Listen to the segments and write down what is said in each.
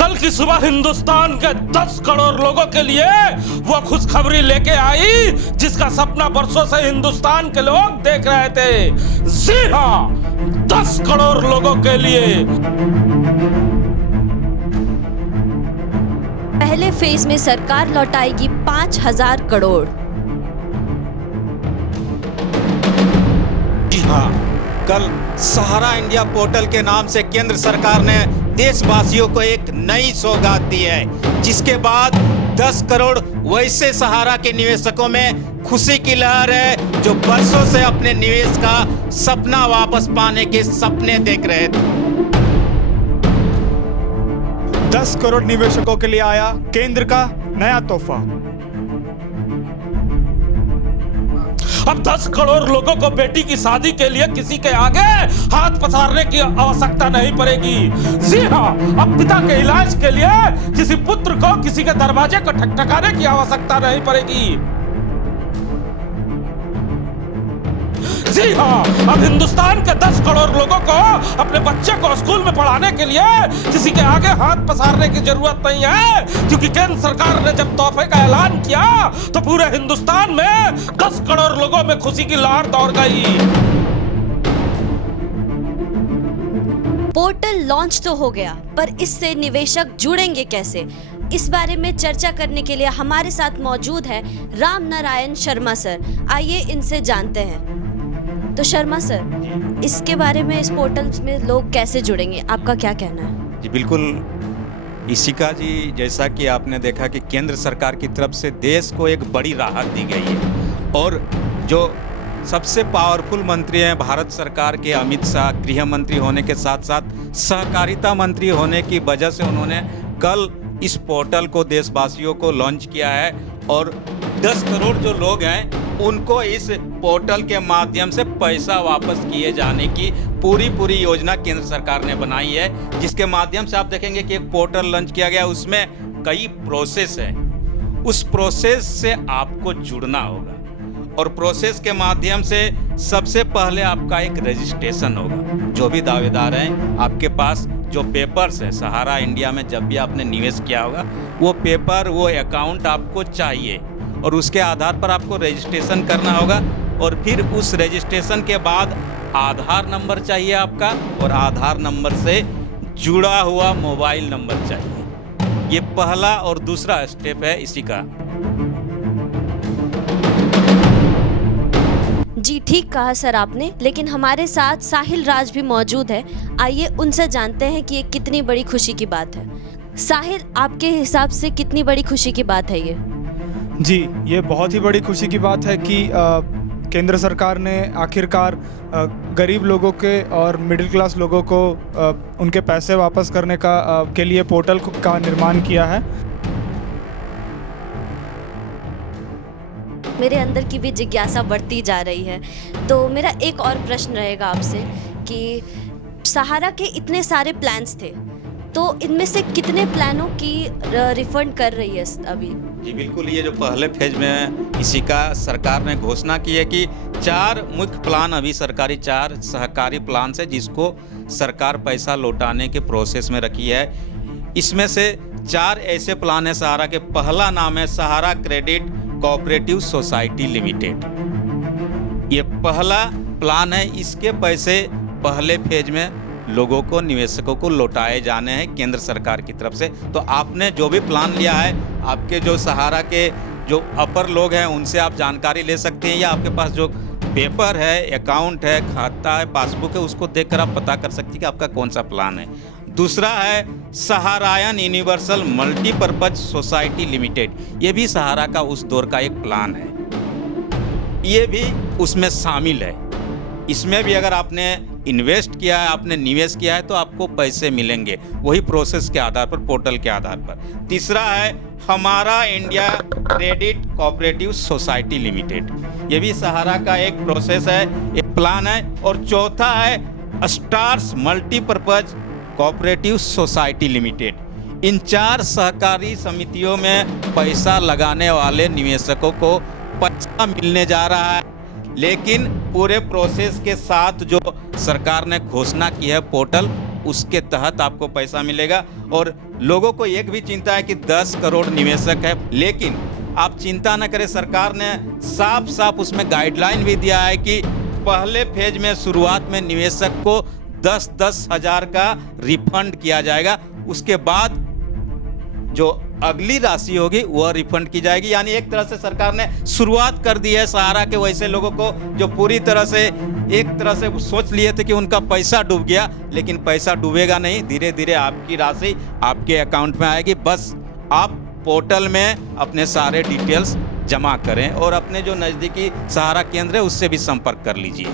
कल की सुबह हिंदुस्तान के 10 करोड़ लोगों के लिए वो खुशखबरी लेके आई जिसका सपना बरसों से हिंदुस्तान के लोग देख रहे थे। जी हाँ, 10 करोड़ लोगों के लिए। पहले फेज में सरकार लौटाएगी 5,000 करोड़। जी हाँ, कल सहारा इंडिया पोर्टल के नाम से केंद्र सरकार ने देशवासियों को एक नई सौगात दी है, जिसके बाद 10 करोड़ वैसे सहारा के निवेशकों में खुशी की लहर है जो बरसों से अपने निवेश का सपना वापस पाने के सपने देख रहे थे। 10 करोड़ निवेशकों के लिए आया केंद्र का नया तोहफा। अब 10 करोड़ लोगों को बेटी की शादी के लिए किसी के आगे हाथ पसारने की आवश्यकता नहीं पड़ेगी। जी हाँ, अब पिता के इलाज के लिए किसी पुत्र को किसी के दरवाजे को ठकठकाने की आवश्यकता नहीं पड़ेगी। जी हाँ, अब हिंदुस्तान के 10 करोड़ लोगों को अपने बच्चे को स्कूल में पढ़ाने के लिए किसी के आगे हाथ पसारने की जरूरत नहीं है, क्योंकि केंद्र सरकार ने जब तोहफे का ऐलान किया तो पूरे हिंदुस्तान में 10 करोड़ लोगों में खुशी की लहर दौड़ गई। पोर्टल लॉन्च तो हो गया, पर इससे निवेशक जुड़ेंगे कैसे? इस बारे में चर्चा करने के लिए हमारे साथ मौजूद है राम नारायण शर्मा सर। आइए इनसे जानते हैं। तो शर्मा सर, इसके बारे में इस पोर्टल में लोग कैसे जुड़ेंगे, आपका क्या कहना है? जी बिल्कुल इशिका जी, जैसा कि आपने देखा कि केंद्र सरकार की तरफ से देश को एक बड़ी राहत दी गई है, और जो सबसे पावरफुल मंत्री हैं भारत सरकार के अमित शाह, गृह मंत्री होने के साथ साथ सहकारिता मंत्री होने की वजह से उन्होंने कल इस पोर्टल को देशवासियों को लॉन्च किया है, और 10 करोड़ जो लोग हैं उनको इस पोर्टल के माध्यम से पैसा वापस किए जाने की पूरी योजना केंद्र सरकार ने बनाई है, जिसके माध्यम से आप देखेंगे कि एक पोर्टल लॉन्च किया गया, उसमें कई प्रोसेस है। उस प्रोसेस से आपको जुड़ना होगा, और प्रोसेस के माध्यम से सबसे पहले आपका एक रजिस्ट्रेशन होगा। जो भी दावेदार हैं, आपके पास जो पेपर्स है, सहारा इंडिया में जब भी आपने निवेश किया होगा वो पेपर, वो अकाउंट आपको चाहिए, और उसके आधार पर आपको रजिस्ट्रेशन करना होगा। और फिर उस रजिस्ट्रेशन के बाद आधार नंबर चाहिए आपका, और आधार नंबर से जुड़ा हुआ मोबाइल नंबर चाहिए। ये पहला और दूसरा स्टेप है इसी का। जी ठीक कहा सर आपने, लेकिन हमारे साथ साहिल राज भी मौजूद है। आइए उनसे जानते हैं कि ये कितनी बड़ी खुशी की बात है। साहिल, आपके हिसाब से कितनी बड़ी खुशी की बात है ये? जी, ये बहुत ही बड़ी खुशी की बात है कि केंद्र सरकार ने आखिरकार गरीब लोगों के और मिडिल क्लास लोगों को उनके पैसे वापस करने के लिए पोर्टल का निर्माण किया है। मेरे अंदर की भी जिज्ञासा बढ़ती जा रही है, तो मेरा एक और प्रश्न रहेगा आपसे कि सहारा के इतने सारे प्लान्स थे, तो इनमें से कितने प्लानों की रिफंड कर रही है अभी? जी बिल्कुल, ये जो पहले फेज में इसी का सरकार ने घोषणा की है कि 4 मुख्य प्लान अभी सरकारी 4 सहकारी प्लान है, जिसको सरकार पैसा लौटाने के प्रोसेस में रखी है। इसमें से 4 ऐसे प्लान है सहारा के। पहला नाम है सहारा क्रेडिट कोऑपरेटिव सोसाइटी लिमिटेड। ये पहला प्लान है, इसके पैसे पहले फेज में लोगों को, निवेशकों को लौटाए जाने हैं केंद्र सरकार की तरफ से। तो आपने जो भी प्लान लिया है, आपके जो सहारा के जो अपर लोग हैं उनसे आप जानकारी ले सकते हैं, या आपके पास जो पेपर है, अकाउंट है, खाता है, पासबुक है, उसको देखकर आप पता कर सकते हैं कि आपका कौन सा प्लान है। दूसरा है सहारायन यूनिवर्सल मल्टीपर्पज सोसाइटी लिमिटेड। ये भी सहारा का उस दौर का एक प्लान है, ये भी उसमें शामिल है। इसमें भी अगर आपने इन्वेस्ट किया है, आपने निवेश किया है, तो आपको पैसे मिलेंगे, वही प्रोसेस के आधार पर, पोर्टल के आधार पर। तीसरा है हमारा India credit cooperative society limited. ये भी सहारा का एक प्रोसेस है, एक प्लान है। और चौथा है stars multipurpose cooperative society limited. इन 4 सहकारी समितियों में पैसा लगाने वाले निवेशकों को पैसा मिलने जा रहा है, लेकिन पूरे प्रोसेस के साथ जो सरकार ने घोषणा की है पोर्टल, उसके तहत आपको पैसा मिलेगा। और लोगों को एक भी चिंता है कि 10 करोड़ निवेशक है, लेकिन आप चिंता न करें, सरकार ने साफ साफ उसमें गाइडलाइन भी दिया है कि पहले फेज में शुरुआत में निवेशक को 10-10 हज़ार का रिफंड किया जाएगा। उसके बाद जो अगली राशि होगी वह रिफंड की जाएगी। यानी एक तरह से सरकार ने शुरुआत कर दी है सहारा के वैसे लोगों को जो पूरी तरह से एक तरह से सोच लिए थे कि उनका पैसा डूब गया, लेकिन पैसा डूबेगा नहीं, धीरे धीरे आपकी राशि आपके अकाउंट में आएगी। बस आप पोर्टल में अपने सारे डिटेल्स जमा करें और अपने जो नज़दीकी सहारा केंद्र है उससे भी संपर्क कर लीजिए।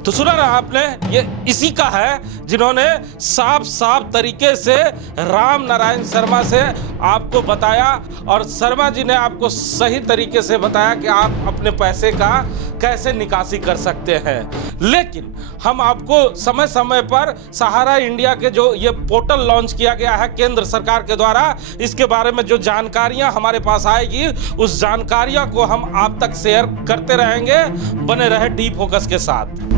तो सुना ना आपने, ये इसी का है जिन्होंने साफ साफ तरीके से राम नारायण शर्मा से आपको बताया, और शर्मा जी ने आपको सही तरीके से बताया कि आप अपने पैसे का कैसे निकासी कर सकते हैं। लेकिन हम आपको समय समय पर सहारा इंडिया के जो ये पोर्टल लॉन्च किया गया है केंद्र सरकार के द्वारा, इसके बारे में जो जानकारियां हमारे पास आएगी उस जानकारियों को हम आप तक शेयर करते रहेंगे। बने रहे डी फोकस के साथ।